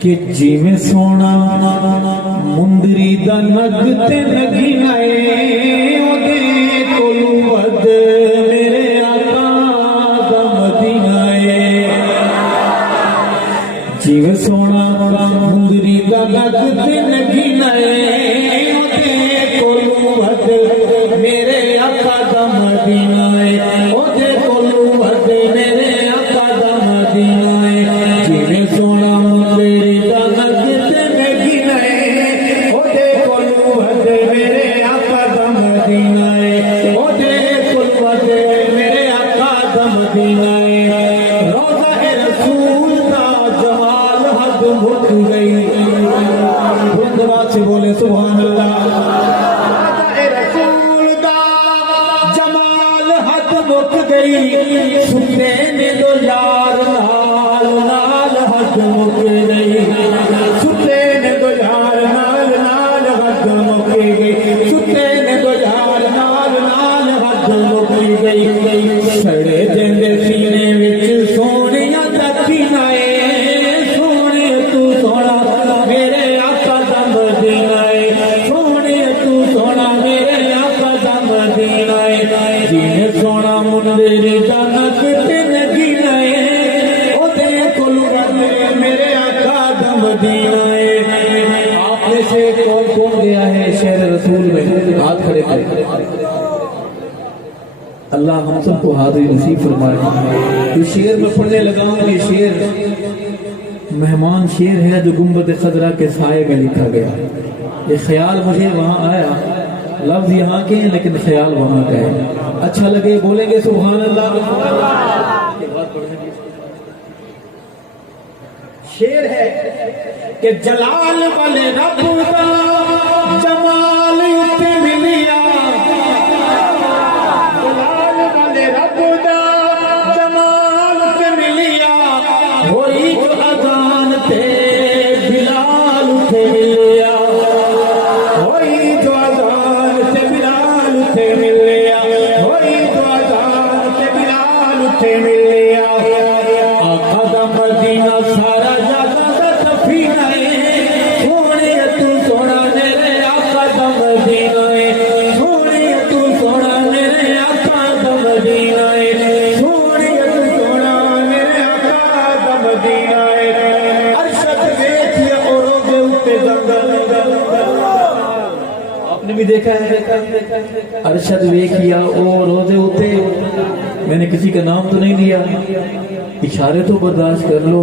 کہ جی میں سونا مندری دا نگ تے نگی نائے او دے کولو ود میرے آقا دا مدینہ ہے جی میں سونا مندری دا نگ تے نگی نائے او دے کولو ود میرے آقا دا مدینہ ہے او دے کولو ود میرے آقا دا مدینہ ہے جی میں سونا مندری دا نگ تے نگی نائے او دے کولو ود میرے آقا دا مدینہ ہے او دے کولو ود میرے آقا دا مدینہ ہے روضہ رسول دا جمال حد مک گئی بندرات سے بولے سبحان اللہ مک گئی ستے نے دو یار نال نال حد مک گئی ستے نے دو یار نال نال حد مک گئی ستے نے دو یار نال نال حد مک گئی سڑے جندے سینے وچ سونیاں دکھی نائے سونے تو سونا میرے آقا دا مدینہ ہے سونے تو سونا میرے آقا دا مدینہ ہے جی سونا مندری دا نگ تے نگی نائے او دے کولو ود میرے آقا دا مدینہ ہے آپ میں سے کون کون گیا ہے شہر رسول میں ہاتھ کھڑے کریں اللہ ہم سب کو حاضری نصیب فرمائے یہ شعر میں پڑھنے لگا ہوں یہ شعر مہمان شعر ہے جو گنبد خضرا کے سائے میں لکھا گیا یہ خیال مجھے وہاں آیا لفظ یہاں کے ہیں لیکن خیال وہاں کا ہے اچھا لگے بولیں گے سبحان اللہ شعر ہے کہ جلال والے رب دا جمال تے ملیا جلال والے رب دا جمال تے ملیا ہوئی جو اذان تے بلال تے ملیا ہوئی جو اذان تے بلال تے ملیا ہوئی جو اذان تے بلال تے ملیا آقا دا مدینہ سارا جاتا دا سفینہ ہے سونے تو سونا میرے آقا دا مدینہ ہے سونے تو سونا میرے آقا دا مدینہ ہے سونے تو سونا میرے آقا دا مدینہ ہے ارشد دیکھئے اوروں کے اوپے زنگل آپ نے بھی دیکھا ہے ارشد دیکھیا او روزے ہوتے میں نے کسی کا نام تو نہیں لیا اشارے تو برداشت کر لو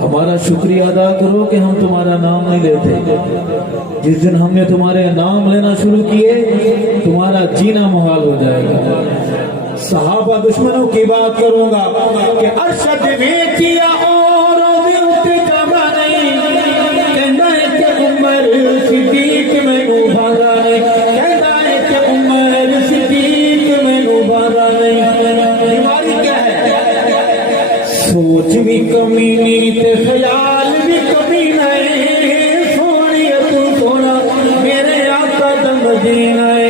ہمارا شکریہ ادا کرو کہ ہم تمہارا نام نہیں لیتے جس دن ہم نے تمہارے نام لینا شروع کیے تمہارا جینا محال ہو جائے گا صحابہ دشمنوں کی بات کروں گا کہ ارشد دیکھیا او روزے ہوتے کعبہ نہیں کہنا ہے کہ عمر صدیق میں نو بھاگا نہیں کہنا ہے کہ عمر صدیق میں نو بھاگا نہیں بیماری کیا ہے سوچ بھی کمی نہیں تے خیال بھی کمی نہیں سونی تو سونا میرے آقا دا مدینہ ہے